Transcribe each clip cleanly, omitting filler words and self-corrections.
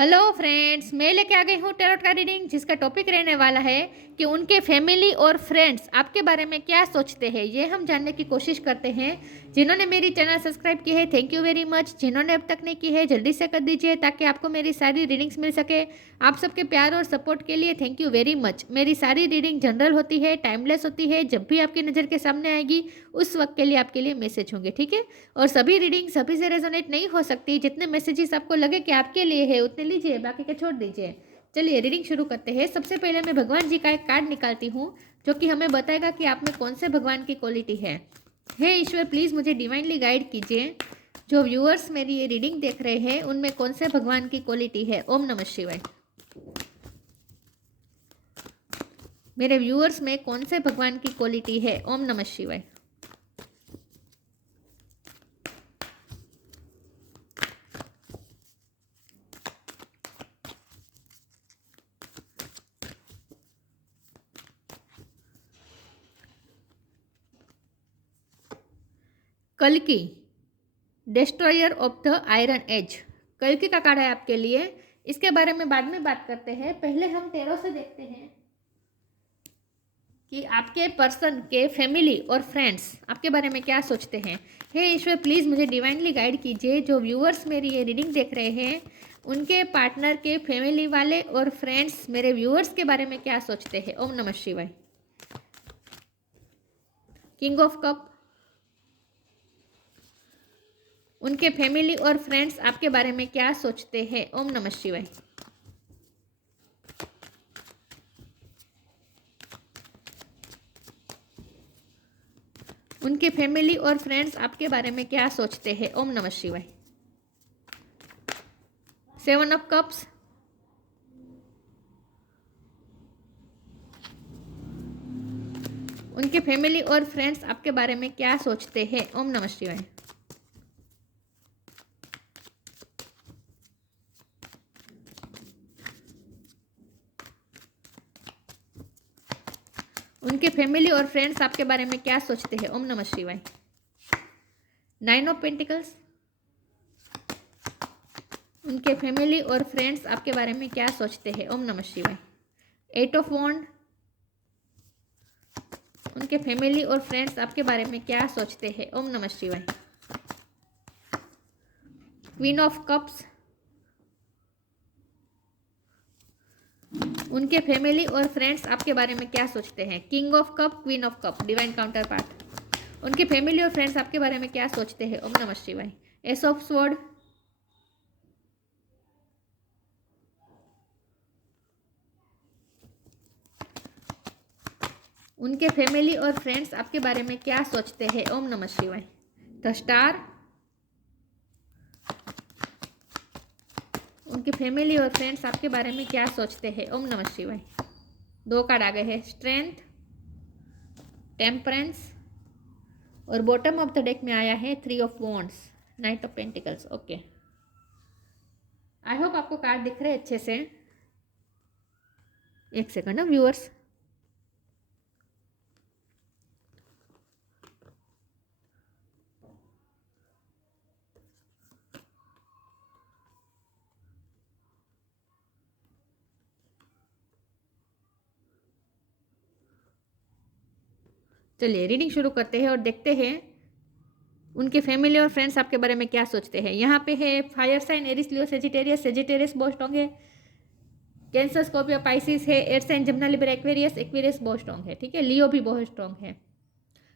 Hello friends, मैं लेके आ गई हूँ टैरोट का रीडिंग जिसका टॉपिक रहने वाला है कि उनके फैमिली और फ्रेंड्स आपके बारे में क्या सोचते हैं। ये हम जानने की कोशिश करते हैं। जिन्होंने मेरी चैनल सब्सक्राइब की है थैंक यू वेरी मच। जिन्होंने अब तक नहीं की है जल्दी से कर दीजिए ताकि आपको मेरी सारी रीडिंग्स मिल सके। आप सबके प्यार और सपोर्ट के लिए थैंक यू वेरी मच। मेरी सारी रीडिंग जनरल होती है, टाइमलेस होती है। जब भी आपकी नज़र के सामने आएगी उस वक्त के लिए आपके लिए मैसेज होंगे, ठीक है। और सभी रीडिंग सभी से रेजोनेट नहीं हो सकती। जितने मैसेजेस आपको लगे कि आपके लिए है उतने लीजिए, बाकी के छोड़ दीजिए। चलिए रीडिंग शुरू करते हैं। सबसे पहले मैं भगवान जी का एक कार्ड निकालती हूँ जो कि हमें बताएगा कि आप में कौन से भगवान की क्वालिटी है। हे ईश्वर, प्लीज़ मुझे डिवाइनली गाइड कीजिए। जो व्यूअर्स मेरी ये रीडिंग देख रहे हैं उनमें कौन से भगवान की क्वालिटी है। ओम नमः शिवाय। मेरे व्यूअर्स में कौन से भगवान की क्वालिटी है। ओम नमः शिवाय। कल्कि, destroyer of the iron age. कल्कि का कार्ड है आपके लिए। इसके बारे में बाद में बात करते हैं। पहले हम टैरो से देखते हैं कि आपके पर्सन के फैमिली और फ्रेंड्स आपके बारे में क्या सोचते हैं। हे ईश्वर, प्लीज़ मुझे डिवाइनली गाइड कीजिए। जो व्यूअर्स मेरी ये रीडिंग देख रहे हैं उनके पार्टनर के फैमिली वाले और फ्रेंड्स मेरे व्यूअर्स के बारे में क्या सोचते हैं। ओम नमः शिवाय। किंग ऑफ कप, उनके फैमिली और फ्रेंड्स आपके बारे में क्या सोचते हैं। ओम नमः शिवाय। उनके फैमिली और फ्रेंड्स आपके बारे में क्या सोचते हैं। ओम नमः शिवाय। सेवन ऑफ कप्स, उनके फैमिली और फ्रेंड्स आपके बारे में क्या सोचते हैं। ओम नमः शिवाय। उनके फैमिली और फ्रेंड्स आपके बारे में क्या सोचते हैं। ओम नमः शिवाय। नाइन ऑफ पेंटिकल्स, उनके फैमिली और फ्रेंड्स आपके बारे में क्या सोचते हैं। ओम नमः शिवाय। एट ऑफ वॉन्ड, उनके फैमिली और फ्रेंड्स आपके बारे में क्या सोचते हैं। ओम नमः शिवाय। क्वीन ऑफ कप्स, उनके फैमिली और फ्रेंड्स आपके बारे में क्या सोचते हैं। King of cup, queen of cup, divine counter part. उनके फैमिली और फ्रेंड्स आपके बारे में क्या सोचते हैं। ओम नमः शिवाय। एस ऑफ स्वॉर्ड, उनके फैमिली और फ्रेंड्स आपके बारे में क्या सोचते हैं। ओम नमः शिवाय। द स्टार, उनके फैमिली और फ्रेंड्स आपके बारे में क्या सोचते हैं। ओम नमः शिवाय। दो कार्ड आ गए हैं, स्ट्रेंथ, टेम्परेंस और बॉटम ऑफ द डेक में आया है three of wands, night of pentacles. Okay, I hope आपको कार्ड दिख रहे हैं अच्छे से। एक सेकंड ना व्यूअर्स। चलिए रीडिंग शुरू करते हैं और देखते हैं उनके फैमिली और फ्रेंड्स आपके बारे में क्या सोचते हैं। यहाँ पे है fire sign, Aries, Leo, Sagittarius. Sagittarius बहुत स्ट्रॉन्ग है। कैंसर, स्कॉर्पियो, पाइसिस है। Air sign Gemini, Libra, Aquarius. Aquarius बहुत स्ट्रॉन्ग है, ठीक है। लियो भी बहुत स्ट्रॉन्ग है।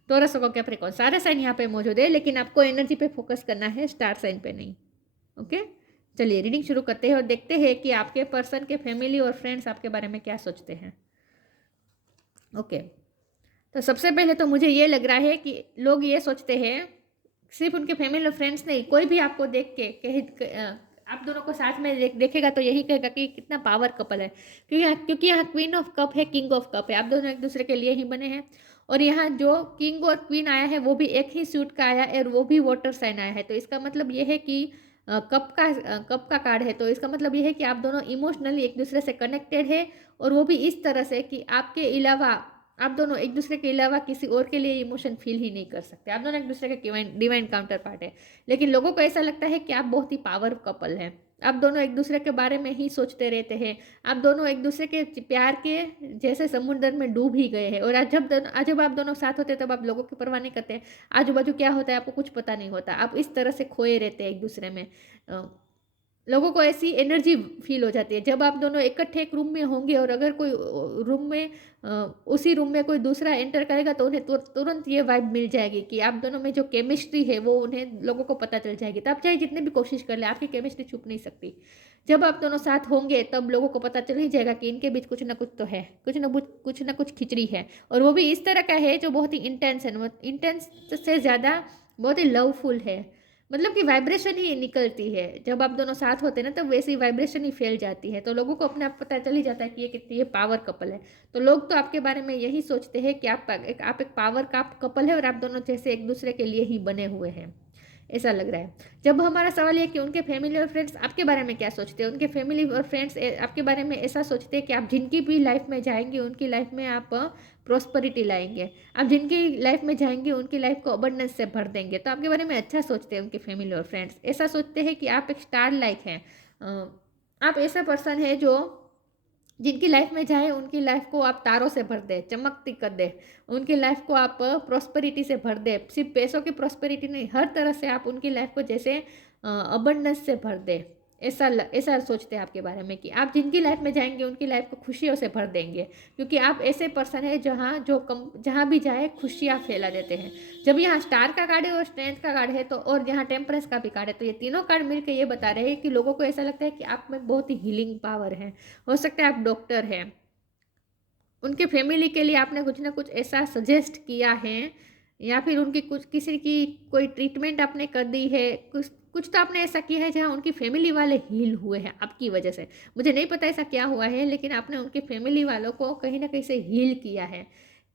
टॉरस को कैप्रिकॉर्न, सारे साइन यहाँ पे मौजूद है, लेकिन आपको एनर्जी पे फोकस करना है, स्टार साइन पे नहीं। ओके, चलिए रीडिंग शुरू करते हैं और देखते हैं कि आपके पर्सन के फैमिली और फ्रेंड्स आपके बारे में क्या सोचते हैं। ओके, तो सबसे पहले तो मुझे ये लग रहा है कि लोग ये सोचते हैं, सिर्फ उनके फैमिली और फ्रेंड्स नहीं, कोई भी आपको देख के आप दोनों को साथ में देखेगा तो यही कहेगा कि कितना पावर कपल है। क्योंकि यहाँ क्वीन ऑफ कप है, किंग ऑफ कप है। आप दोनों एक दूसरे के लिए ही बने हैं। और यहाँ जो किंग और क्वीन आया है वो भी एक ही सूट का आया है और वो भी वाटर साइन आया है। तो इसका मतलब ये है कि कप का कार्ड है, तो इसका मतलब ये है कि आप दोनों इमोशनली एक दूसरे से कनेक्टेड है। और वो भी इस तरह से कि आपके अलावा आप दोनों एक दूसरे के अलावा किसी और के लिए इमोशन फील ही नहीं कर सकते। आप दोनों एक दूसरे के डिवाइन काउंटर पार्ट है। लेकिन लोगों को ऐसा लगता है कि आप बहुत ही पावर कपल हैं। आप दोनों एक दूसरे के बारे में ही सोचते रहते हैं। आप दोनों एक दूसरे के प्यार के जैसे समुद्र में डूब ही गए हैं। और आज जब आप दोनों साथ होते हैं तब आप लोगों की परवाह नहीं करते। आजू बाजू क्या होता है आपको कुछ पता नहीं होता। आप इस तरह से खोए रहते हैं एक दूसरे में। लोगों को ऐसी एनर्जी फील हो जाती है जब आप दोनों इकट्ठे एक रूम में होंगे, और अगर कोई रूम में उसी रूम में कोई दूसरा एंटर करेगा तो उन्हें तुरंत ये वाइब मिल जाएगी कि आप दोनों में जो केमिस्ट्री है वो उन्हें लोगों को पता चल जाएगी। तो आप चाहे जितने भी कोशिश कर ले, आपकी केमिस्ट्री छुप नहीं सकती। जब आप दोनों साथ होंगे तब लोगों को पता चल ही जाएगा कि इनके बीच कुछ ना कुछ तो है, कुछ ना कुछ खिचड़ी है। और वो भी इस तरह का है जो बहुत ही इंटेंस है। इंटेंस से ज़्यादा बहुत ही लवफुल है। मतलब कि वाइब्रेशन ही निकलती है जब आप दोनों साथ होते हैं ना, तब वैसी वाइब्रेशन ही फैल जाती है। तो लोगों को अपने आप पता चल ही जाता है कि ये कितनी ये पावर कपल है। तो लोग तो आपके बारे में यही सोचते हैं कि आप एक पावर का कपल है और आप दोनों जैसे एक दूसरे के लिए ही बने हुए हैं, ऐसा लग रहा है। जब हमारा सवाल ये कि उनके फैमिली और फ्रेंड्स आपके बारे में क्या सोचते हैं, उनके फैमिली और फ्रेंड्स आपके बारे में ऐसा सोचते हैं कि आप जिनकी भी लाइफ में जाएंगे उनकी लाइफ में आप प्रॉस्पेरिटी लाएंगे। आप जिनकी लाइफ में जाएंगे उनकी लाइफ को अबंडेंस से भर देंगे। तो आपके बारे में अच्छा सोचते हैं उनके फैमिली और फ्रेंड्स। ऐसा सोचते हैं कि आप एक स्टार लाइक हैं। आप ऐसा पर्सन है जो जिनकी लाइफ में जाए उनकी लाइफ को आप तारों से भर दे, चमकती कर दे। उनकी लाइफ को आप प्रॉस्पेरिटी से भर दे। सिर्फ पैसों की प्रॉस्पेरिटी नहीं, हर तरह से आप उनकी लाइफ को जैसे अबंडेंस से भर दे। ऐसा सोचते हैं आपके बारे में कि आप जिनकी लाइफ में जाएंगे उनकी लाइफ को खुशियों से भर देंगे। क्योंकि आप ऐसे पर्सन है जहाँ भी जाए खुशियाँ फैला देते हैं। जब यहाँ स्टार का कार्ड है और स्ट्रेंथ का कार्ड है तो, और यहाँ टेम्परेंस का भी कार्ड है, तो ये तीनों कार्ड मिलकर ये बता रहे हैं कि लोगों को ऐसा लगता है कि आप में बहुत ही हीलिंग पावर है। हो सकता है आप डॉक्टर हैं, उनके फैमिली के लिए आपने कुछ ना कुछ ऐसा सजेस्ट किया है, या फिर उनकी किसी की कोई ट्रीटमेंट आपने कर दी है। कुछ तो आपने ऐसा किया है जहाँ उनकी फैमिली वाले हील हुए हैं आपकी वजह से। मुझे नहीं पता ऐसा क्या हुआ है, लेकिन आपने उनके फैमिली वालों को कहीं ना कहीं से हील किया है।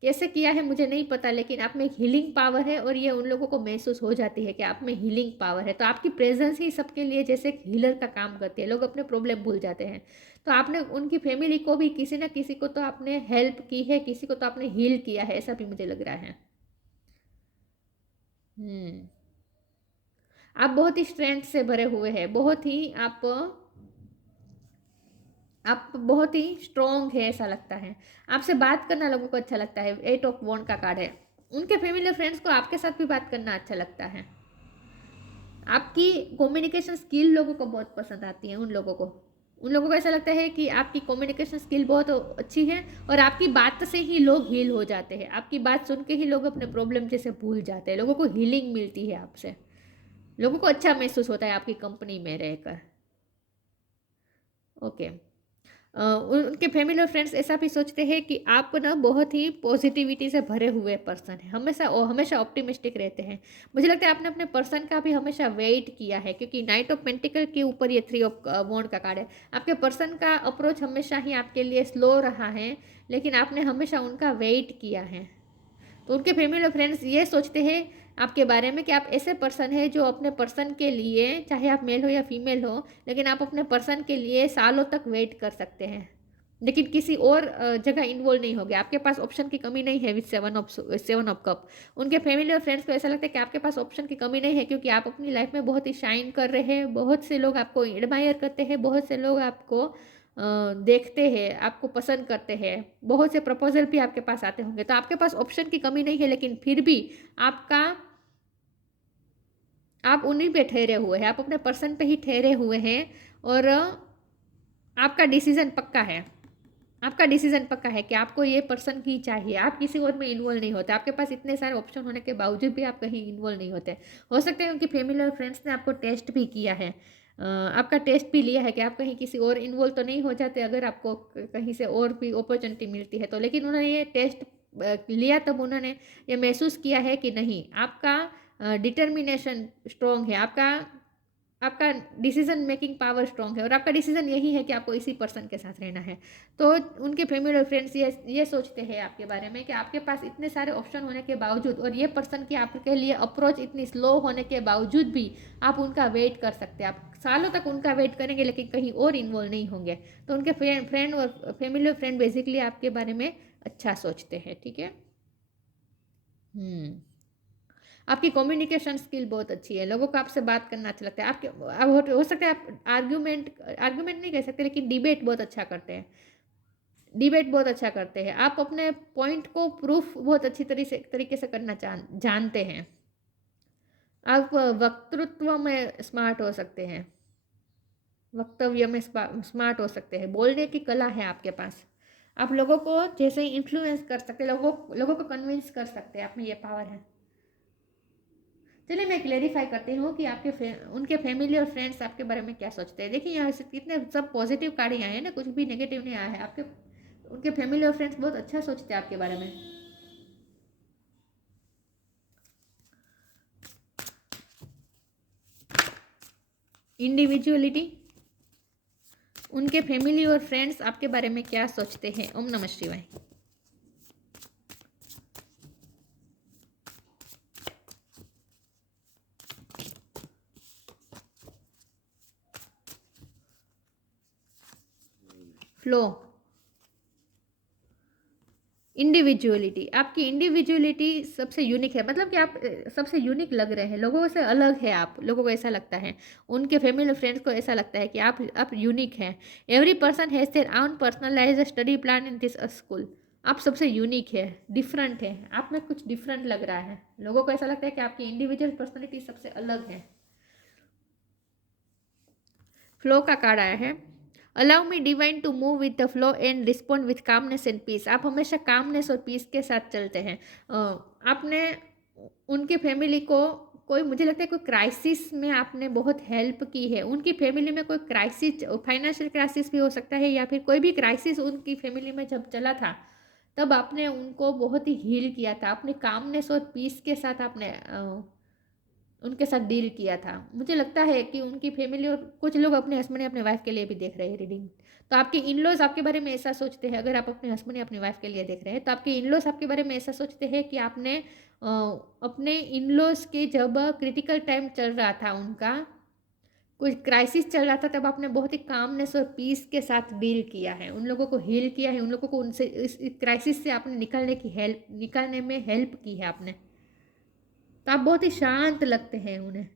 कैसे किया है मुझे नहीं पता, लेकिन आप में एक हीलिंग पावर है और ये उन लोगों को महसूस हो जाती है कि आप में हीलिंग पावर है। तो आपकी प्रेजेंस ही सबके लिए जैसे एक हीलर का काम करती है। लोग अपने प्रॉब्लम भूल जाते हैं। तो आपने उनकी फैमिली को भी किसी ना किसी को तो आपने हेल्प की है, किसी को तो आपने हील किया है, ऐसा भी मुझे लग रहा है। आप बहुत ही स्ट्रेंथ से भरे हुए हैं, आप बहुत ही स्ट्रॉन्ग है ऐसा लगता है। आपसे बात करना लोगों को अच्छा लगता है। 8 ऑफ वॉन्ड का कार्ड है। उनके फैमिली फ्रेंड्स को आपके साथ भी बात करना अच्छा लगता है। आपकी कम्युनिकेशन स्किल लोगों को बहुत पसंद आती है। उन लोगों को ऐसा लगता है कि आपकी कम्युनिकेशन स्किल बहुत अच्छी है और आपकी बात से ही लोग हील हो जाते हैं। आपकी बात सुन के ही लोग अपने प्रॉब्लम जैसे भूल जाते हैं। लोगों को हीलिंग मिलती है आपसे। लोगों को अच्छा महसूस होता है आपकी कंपनी में रहकर। ओके। उनके फैमिली और फ्रेंड्स ऐसा भी सोचते हैं कि आप ना बहुत ही पॉजिटिविटी से भरे हुए पर्सन हैं। हमेशा ऑप्टिमिस्टिक रहते हैं। मुझे लगता है आपने अपने पर्सन का भी हमेशा वेट किया है, क्योंकि नाइट ऑफ पेंटिकल के ऊपर ये 3 ऑफ वॉन्ड का कार्ड है। आपके पर्सन का अप्रोच हमेशा ही आपके लिए स्लो रहा है, लेकिन आपने हमेशा उनका वेट किया है। तो उनके फैमिली और फ्रेंड्स ये सोचते हैं आपके बारे में कि आप ऐसे पर्सन है जो अपने पर्सन के लिए, चाहे आप मेल हो या फीमेल हो, लेकिन आप अपने पर्सन के लिए सालों तक वेट कर सकते हैं, लेकिन किसी और जगह इन्वॉल्व नहीं हो गया। आपके पास ऑप्शन की कमी नहीं है विद 7 ऑफ कप। उनके फैमिली और फ्रेंड्स को ऐसा लगता है कि आपके पास ऑप्शन की कमी नहीं है, क्योंकि आप अपनी लाइफ में बहुत ही शाइन कर रहे हैं। बहुत से लोग आपको एडमायर करते हैं, बहुत से लोग आपको देखते हैं, आपको पसंद करते हैं। बहुत से प्रपोजल भी आपके पास आते होंगे। तो आपके पास ऑप्शन की कमी नहीं है, लेकिन फिर भी आप उन्हीं पे ठहरे हुए हैं, आप अपने पर्सन पे ही ठहरे हुए हैं। और आपका डिसीजन पक्का है। आपका डिसीजन पक्का है कि आपको ये पर्सन ही चाहिए। आप किसी और में इन्वॉल्व नहीं होते। आपके पास इतने सारे ऑप्शन होने के बावजूद भी आप कहीं इन्वॉल्व नहीं होते। हो सकता है उनकी फैमिली और फ्रेंड्स ने आपको टेस्ट भी किया है, आपका टेस्ट भी लिया है कि आप कहीं किसी और इन्वॉल्व तो नहीं हो जाते अगर आपको कहीं से और भी अपॉर्चुनिटी मिलती है तो। लेकिन उन्होंने ये टेस्ट लिया तब उन्होंने ये महसूस किया है कि नहीं, आपका डिटर्मिनेशन स्ट्रॉन्ग है, आपका डिसीजन मेकिंग पावर स्ट्रॉन्ग है, और आपका डिसीजन यही है कि आपको इसी पर्सन के साथ रहना है। तो उनके फैमिली और फ्रेंड्स ये सोचते हैं आपके बारे में कि आपके पास इतने सारे ऑप्शन होने के बावजूद, और ये पर्सन की आपके लिए अप्रोच इतनी स्लो होने के बावजूद भी आप उनका वेट कर सकते हैं। आप सालों तक उनका वेट करेंगे लेकिन कहीं और इन्वॉल्व नहीं होंगे। तो उनके फ्रेंड और फैमिली और फ्रेंड बेसिकली आपके बारे में अच्छा सोचते हैं। ठीक है। आपकी कम्युनिकेशन स्किल बहुत अच्छी है, लोगों को आपसे बात करना अच्छा लगता है। आपके अब हो सकता है आप आर्ग्यूमेंट नहीं कह सकते, लेकिन डिबेट बहुत अच्छा करते हैं। डिबेट बहुत अच्छा करते हैं आप, अपने पॉइंट को प्रूफ बहुत अच्छी तरीके से करना जानते हैं। आप वक्तृत्व में स्मार्ट हो सकते हैं, वक्तव्य में स्मार्ट हो सकते हैं, बोलने की कला है आपके पास। आप लोगों को जैसे ही इन्फ्लुएंस कर सकते हैं, लोगों को कन्विंस कर सकते हैं, आप में ये पावर है। चलिए मैं क्लेरिफाई करती हूँ कि उनके फैमिली और फ्रेंड्स आपके बारे में क्या सोचते हैं। देखिए यहाँ से कितने सब पॉजिटिव कार्ड आए हैं ना, कुछ भी नेगेटिव नहीं आया है। उनके फैमिली और फ्रेंड्स बहुत अच्छा सोचते हैं आपके बारे में। इंडिविजुअलिटी, उनके फैमिली और फ्रेंड्स आपके बारे में क्या सोचते हैं। ओम नमः शिवाय। फ्लो, इंडिविजुअलिटी, आपकी इंडिविजुअलिटी सबसे यूनिक है, मतलब कि आप सबसे यूनिक लग रहे हैं, लोगों से अलग है आप, लोगों को ऐसा लगता है। उनके फैमिली फ्रेंड्स को ऐसा लगता है कि आप यूनिक हैं। Every person has their own personalised study plan in this school. आप सबसे यूनिक है, डिफरेंट है, आप में कुछ डिफरेंट लग रहा है, लोगों को ऐसा लगता है कि आपकी इंडिविजुअल पर्सनैलिटी सबसे अलग है। फ्लो का कार्ड आया है, allow me divine to move with the flow and respond with calmness and peace. आप हमेशा कामनेस और पीस के साथ चलते हैं। आपने उनके फैमिली को कोई, मुझे लगता है कोई क्राइसिस में आपने बहुत हेल्प की है। उनकी फैमिली में कोई क्राइसिस, फाइनेंशियल क्राइसिस भी हो सकता है, या फिर कोई भी क्राइसिस उनकी फैमिली में जब चला था, तब आपने उनको बहुत ही हील किया था। अपने कामनेस और पीस के साथ आपने उनके साथ डील किया था। मुझे लगता है कि उनकी फैमिली और कुछ लोग अपने हस्बैंड या अपने वाइफ के लिए भी देख रहे हैं रीडिंग। तो आपके इन लॉज आपके बारे में ऐसा सोचते हैं, अगर आप अपने हस्बैंड या अपनी वाइफ के लिए देख रहे हैं, तो आपके इन लॉज आपके बारे में ऐसा सोचते हैं कि आपने अपने इन लॉज के जब क्रिटिकल टाइम चल रहा था, उनका कोई क्राइसिस चल रहा था, तब आपने बहुत ही कामनेस और पीस के साथ डील किया है, उन लोगों को हील किया है, उन लोगों को उनसे इस क्राइसिस से आपने निकालने में हेल्प की है आपने। तो आप बहुत ही शांत लगते हैं उन्हें,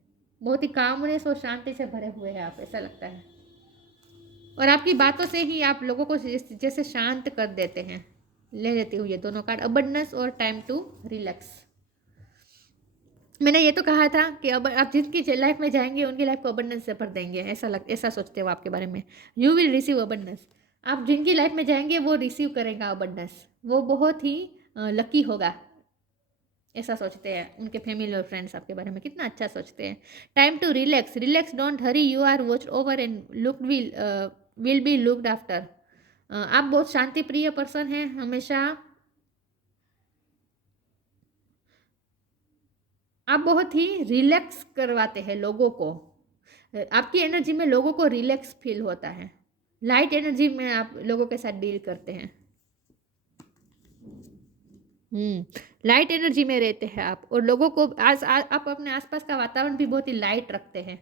बहुत ही कामनेस और शांति से भरे हुए हैं आप, ऐसा लगता है। और आपकी बातों से ही आप लोगों को जैसे शांत कर देते हैं। ले लेती हूँ ये दोनों कार्ड, अबंडेंस और टाइम टू रिलैक्स। मैंने ये तो कहा था कि अब आप जिनकी लाइफ में जाएंगे उनकी लाइफ को अबंडेंस से भर देंगे, ऐसा सोचते हो आपके बारे में। You will receive abundance. आप जिनकी लाइफ में जाएंगे वो रिसीव करेगा अबंडेंस, वो बहुत ही लकी होगा, ऐसा सोचते हैं उनके फैमिली और फ्रेंड्स आपके बारे में। कितना अच्छा सोचते हैं। Time to relax, relax, don't hurry, you are watch over and will be looked after. आप बहुत शांति प्रिय पर्सन हैं, हमेशा आप बहुत ही रिलैक्स करवाते हैं लोगों को। आपकी एनर्जी में लोगों को रिलैक्स फील होता है, लाइट एनर्जी में आप लोगों के साथ डील करते हैं। लाइट एनर्जी में रहते हैं आप, और लोगों को आप अपने आसपास का वातावरण भी बहुत ही लाइट रखते हैं।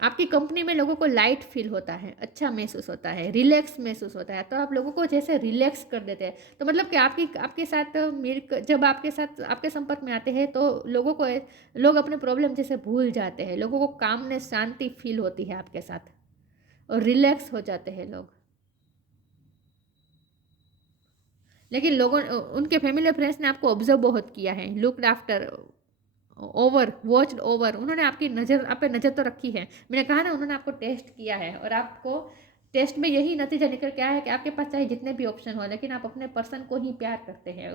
आपकी कंपनी में लोगों को लाइट फील होता है, अच्छा महसूस होता है, रिलैक्स महसूस होता है, तो आप लोगों को जैसे रिलैक्स कर देते हैं। तो मतलब कि आपके साथ जब आपके संपर्क में आते हैं, तो लोग अपने प्रॉब्लम जैसे भूल जाते हैं, लोगों को कामनेस, शांति फील होती है आपके साथ, और रिलैक्स हो जाते हैं लोग। लेकिन उनके फैमिली और फ्रेंड्स ने आपको ऑब्जर्व बहुत किया है, लुक्ड आफ्टर, वॉच्ड ओवर, उन्होंने आपकी नज़र, आप पे नज़र तो रखी है। मैंने कहा ना, उन्होंने आपको टेस्ट किया है, और आपको टेस्ट में यही नतीजा निकल के आया है कि आपके पास चाहे जितने भी ऑप्शन हो, लेकिन आप अपने पर्सन को ही प्यार करते हैं,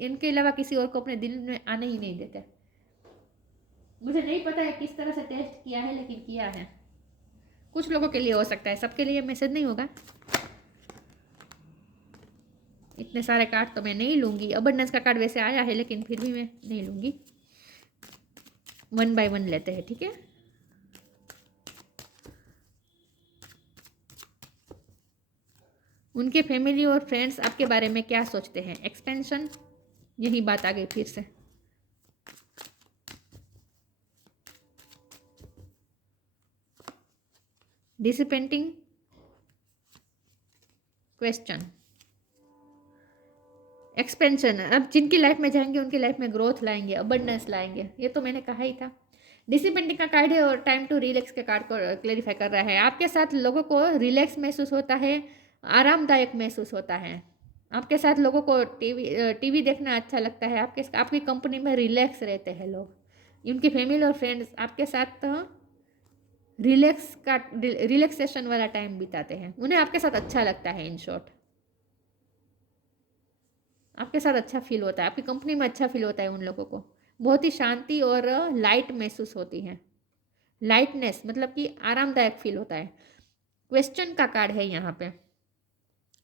इनके अलावा किसी और को अपने दिल में आने ही नहीं देते। मुझे नहीं पता है किस तरह से टेस्ट किया है, लेकिन किया है। कुछ लोगों के लिए हो सकता है, सबके लिए मैसेज नहीं होगा। इतने सारे कार्ड तो मैं नहीं लूँगी। अबंडेंस का कार्ड वैसे आया है, लेकिन फिर भी मैं नहीं लूँगी। 1 बाय 1 लेते हैं, ठीक है। उनके फैमिली और फ्रेंड्स आपके बारे में क्या सोचते हैं। एक्सपेंशन, यही बात आ गई फिर से। डिसिपेंटिंग क्वेश्चन, एक्सपेंशन, अब जिनकी लाइफ में जाएंगे उनकी लाइफ में ग्रोथ लाएंगे, अबंडेंस लाएंगे, ये तो मैंने कहा ही था। डिसिपेंडिंग का कार्ड है और टाइम टू रिलैक्स के कार्ड को क्लेरिफाई कर रहा है। आपके साथ लोगों को रिलैक्स महसूस होता है, आरामदायक महसूस होता है। आपके साथ लोगों को टीवी देखना अच्छा लगता है, आपकी कंपनी में रिलैक्स रहते हैं लोग। उनकी फैमिली और फ्रेंड्स आपके साथ रिलैक्सेशन वाला टाइम बिताते हैं, उन्हें आपके साथ अच्छा लगता है। इन शॉर्ट, आपके साथ अच्छा फील होता है, आपकी कंपनी में अच्छा फील होता है। उन लोगों को बहुत ही शांति और लाइट महसूस होती है। लाइटनेस मतलब कि आरामदायक फील होता है। क्वेश्चन का कार्ड है यहाँ पे।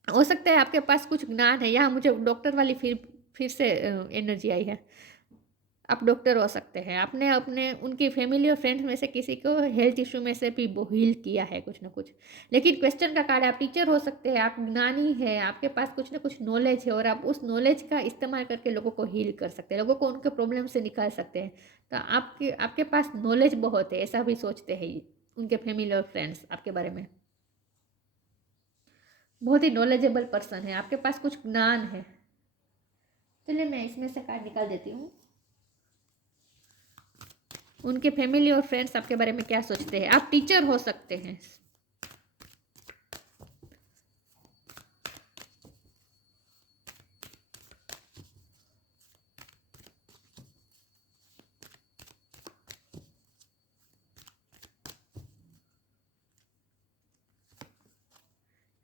हो सकता है आपके पास कुछ ज्ञान है, यहाँ मुझे डॉक्टर वाली फिर से एनर्जी आई है। आप डॉक्टर हो सकते हैं, आपने अपने उनकी फैमिली और फ्रेंड्स में से किसी को हेल्थ इशू में से भी हील किया है कुछ ना कुछ। लेकिन क्वेश्चन का कार्ड, आप टीचर हो सकते हैं, आप ज्ञानी है, आपके पास कुछ ना कुछ नॉलेज है और आप उस नॉलेज का इस्तेमाल करके लोगों को हील कर सकते हैं, लोगों को उनके प्रॉब्लम से निकाल सकते हैं। तो आपके पास नॉलेज बहुत है, ऐसा भी सोचते हैं उनके फैमिली और फ्रेंड्स आपके बारे में। बहुत ही नॉलेजेबल पर्सन है, आपके पास कुछ ज्ञान है। चलिए मैं इसमें से कार्ड निकाल देती हूँ। उनके फैमिली और फ्रेंड्स आपके बारे में क्या सोचते हैं। आप टीचर हो सकते हैं।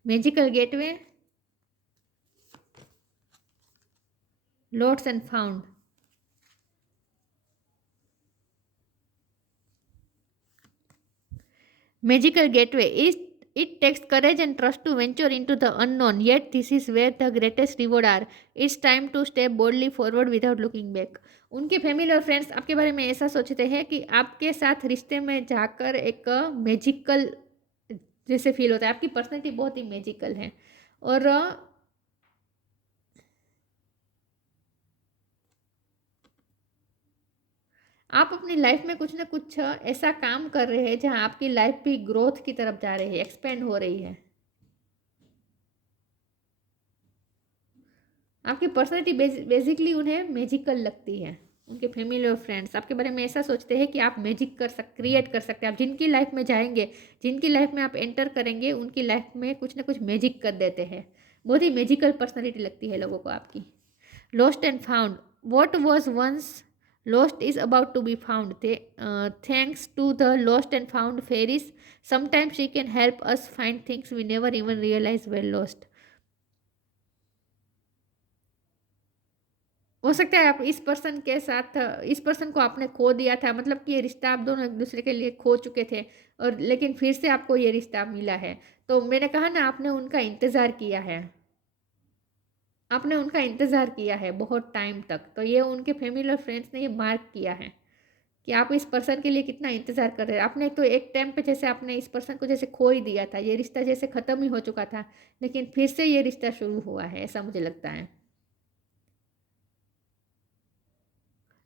Magical gateway, lost and found. Magical gateway is it takes courage and trust to venture into the unknown, yet this is where the greatest reward are. It's time to step boldly forward without looking back. उनके family और friends आपके बारे में ऐसा सोचते हैं कि आपके साथ रिश्ते में जाकर एक मैजिकल जैसे फील होता है। आपकी पर्सनैलिटी बहुत ही मैजिकल है और आप अपनी लाइफ में कुछ ना कुछ ऐसा काम कर रहे हैं जहां आपकी लाइफ भी ग्रोथ की तरफ जा रही है, एक्सपेंड हो रही है। आपकी पर्सनैलिटी बेसिकली उन्हें मैजिकल लगती है। उनके फैमिली और फ्रेंड्स आपके बारे में ऐसा सोचते हैं कि आप मैजिक क्रिएट कर सकते हैं। आप जिनकी लाइफ में जाएंगे, जिनकी लाइफ में आप एंटर करेंगे, उनकी लाइफ में कुछ ना कुछ मैजिक कर देते हैं। बहुत ही मैजिकल पर्सनैलिटी लगती है लोगों को आपकी। Lost and found, what was once lost is about to be found. Thanks to the lost and found fairies, sometimes she can help us find things we never even realized were lost. हो सकता है आप इस person के साथ, इस person को आपने खो दिया था, मतलब कि ये रिश्ता आप दोनों एक दूसरे के लिए खो चुके थे और लेकिन फिर से आपको ये रिश्ता मिला है। तो मैंने कहा ना, आपने उनका इंतज़ार किया है, आपने उनका इंतज़ार किया है बहुत टाइम तक। तो ये उनके फैमिली और फ्रेंड्स ने ये मार्क किया है कि आप इस पर्सन के लिए कितना इंतज़ार कर रहे हैं। आपने तो एक टाइम पे जैसे आपने इस पर्सन को जैसे खो ही दिया था, ये रिश्ता जैसे ख़त्म ही हो चुका था, लेकिन फिर से ये रिश्ता शुरू हुआ है, ऐसा मुझे लगता है।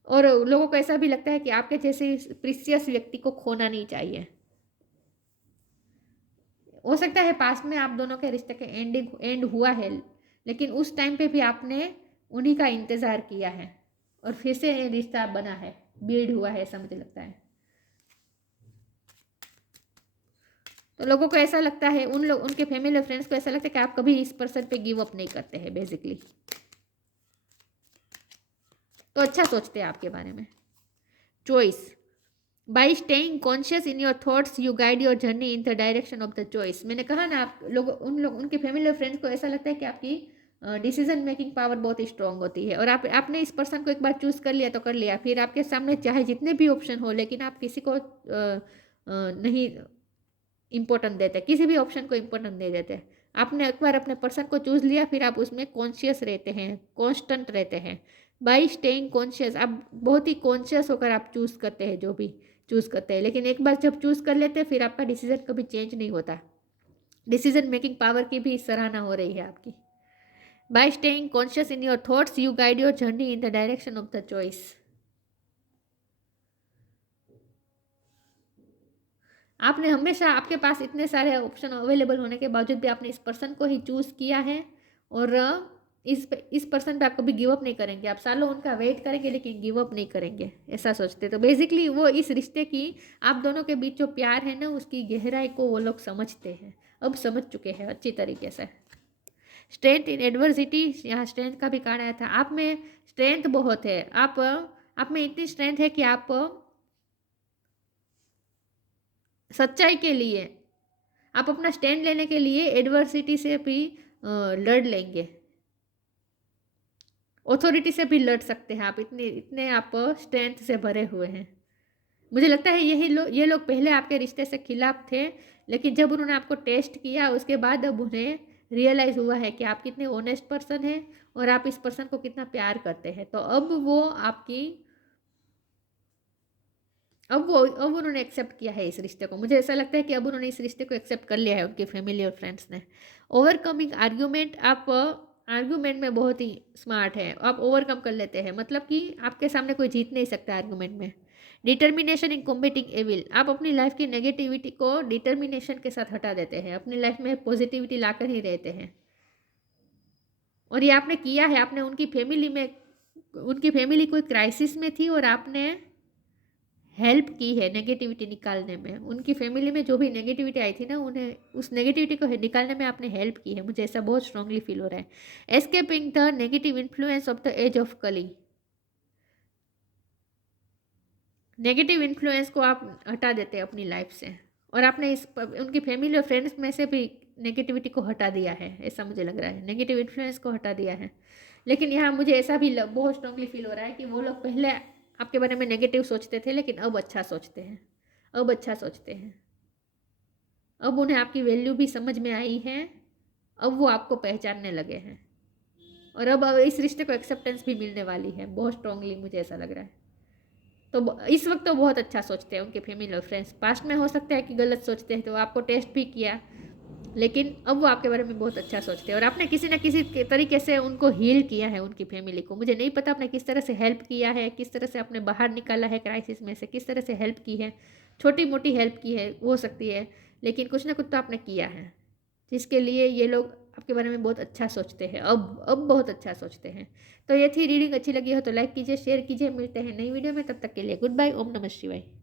और लोगों को ऐसा भी लगता है कि आपके जैसे प्रीसियस व्यक्ति को खोना नहीं चाहिए। हो सकता है पास में आप दोनों के रिश्ते के एंड हुआ है, लेकिन उस टाइम पे भी आपने उन्हीं का इंतज़ार किया है और फिर से ये रिश्ता बना है, बिल्ड हुआ है, ऐसा मुझे लगता है। तो लोगों को ऐसा लगता है, उनके फैमिली और फ्रेंड्स को ऐसा लगता है कि आप कभी इस पर्सन पे गिव अप नहीं करते हैं बेसिकली। तो अच्छा सोचते हैं आपके बारे में। Choice, by staying conscious in your thoughts you guide your journey in the direction of the choice. मैंने कहा ना, आप उनके फैमिली और फ्रेंड्स को ऐसा लगता है कि आपकी डिसीजन मेकिंग पावर बहुत ही स्ट्रांग होती है और आपने इस पर्सन को एक बार चूज़ कर लिया तो कर लिया, फिर आपके सामने चाहे जितने भी ऑप्शन हो, लेकिन आप किसी को नहीं इम्पोर्टेंट देते, किसी भी ऑप्शन को इम्पोर्टेंट नहीं देते। आपने एक बार अपने पर्सन को चूज़ लिया, फिर आप उसमें कॉन्शियस रहते हैं, कॉन्स्टेंट रहते हैं। बाई स्टेइंग कॉन्शियस, आप बहुत ही कॉन्शियस होकर आप चूज़ करते हैं जो भी चूज़ करते हैं, लेकिन एक बार जब चूज़ कर लेते हैं फिर आपका डिसीजन कभी चेंज नहीं होता। डिसीजन मेकिंग पावर की भी सराहना हो रही है आपकी। By staying conscious in your thoughts you guide your journey in the direction of the choice. आपने हमेशा, आपके पास इतने सारे ऑप्शन अवेलेबल होने के बावजूद भी आपने इस पर्सन को ही चूज़ किया है और इस पर्सन पे आप कभी गिव अप नहीं करेंगे, आप सालों उनका वेट करेंगे लेकिन गिव अप नहीं करेंगे, ऐसा सोचते। तो बेसिकली वो इस रिश्ते की, आप दोनों के बीच जो प्यार है ना, उसकी गहराई को वो लोग समझते हैं, अब समझ चुके हैं अच्छी तरीके से। स्ट्रेंथ इन एडवर्सिटी, यहाँ स्ट्रेंथ का भी कार्ड आया था। आप में स्ट्रेंथ बहुत है, आप में इतनी स्ट्रेंथ है कि आप सच्चाई के लिए, आप अपना स्टैंड लेने के लिए एडवर्सिटी से भी लड़ लेंगे, ऑथोरिटी से भी लड़ सकते हैं आप, इतने इतने आप स्ट्रेंथ से भरे हुए हैं। मुझे लगता है ये लोग पहले आपके रिश्ते से खिलाफ थे, लेकिन जब उन्होंने आपको टेस्ट किया उसके बाद अब उन्हें रियलाइज़ हुआ है कि आप कितने ऑनेस्ट पर्सन हैं और आप इस पर्सन को कितना प्यार करते हैं। तो अब उन्होंने एक्सेप्ट किया है इस रिश्ते को। मुझे ऐसा लगता है कि अब उन्होंने इस रिश्ते को एक्सेप्ट कर लिया है, उनकी फैमिली और फ्रेंड्स ने। ओवरकमिंग आर्ग्यूमेंट, आप आर्ग्यूमेंट में बहुत ही स्मार्ट है, आप ओवरकम कर लेते हैं, मतलब कि आपके सामने कोई जीत नहीं सकता आर्ग्यूमेंट में। डिटर्मिनेशन इन कॉम्बेटिंग एविल, आप अपनी लाइफ की नेगेटिविटी को डिटर्मिनेशन के साथ हटा देते हैं, अपनी लाइफ में पॉजिटिविटी लाकर ही रहते हैं। और ये आपने किया है, आपने उनकी फैमिली कोई क्राइसिस में थी और आपने हेल्प की है नेगेटिविटी निकालने में। उनकी फैमिली में जो भी नेगेटिविटी आई थी ना, उन्हें उस नेगेटिविटी को निकालने में आपने हेल्प की है, मुझे ऐसा बहुत स्ट्रांगली फील हो रहा है। Escaping the negative influence of the age of Kali, negative influence को आप हटा देते हैं अपनी लाइफ से, और आपने उनकी फैमिली और फ्रेंड्स में से भी नेगेटिविटी को हटा दिया है, ऐसा मुझे लग रहा है, नेगेटिव इन्फ्लुएंस को हटा दिया है। लेकिन यहाँ मुझे ऐसा भी बहुत स्ट्रांगली फील हो रहा है कि वो लोग पहले आपके बारे में नेगेटिव सोचते थे, लेकिन अब अच्छा सोचते हैं, अब अच्छा सोचते हैं, अब उन्हें आपकी वैल्यू भी समझ में आई है, अब वो आपको पहचानने लगे हैं, और अब इस रिश्ते को एक्सेप्टेंस भी मिलने वाली है, बहुत स्ट्रांगली मुझे ऐसा लग रहा है। तो इस वक्त तो बहुत अच्छा सोचते हैं उनके फैमिली और फ्रेंड्स। पास्ट में हो सकता है कि गलत सोचते हैं, तो आपको टेस्ट भी किया, लेकिन अब वो आपके बारे में बहुत अच्छा सोचते हैं, और आपने किसी न किसी तरीके से उनको हील किया है, उनकी फैमिली को। मुझे नहीं पता आपने किस तरह से हेल्प किया है, किस तरह से आपने बाहर निकाला है क्राइसिस में से, किस तरह से हेल्प की है, छोटी मोटी हेल्प की है हो सकती है, लेकिन कुछ ना कुछ तो आपने किया है, जिसके लिए ये लोग आपके बारे में बहुत अच्छा सोचते हैं, अब बहुत अच्छा सोचते हैं। तो ये थी रीडिंग, अच्छी लगी हो तो लाइक कीजिए, शेयर कीजिए, मिलते हैं नई वीडियो में, तब तक के लिए गुड बाय, ओम नमः शिवाय।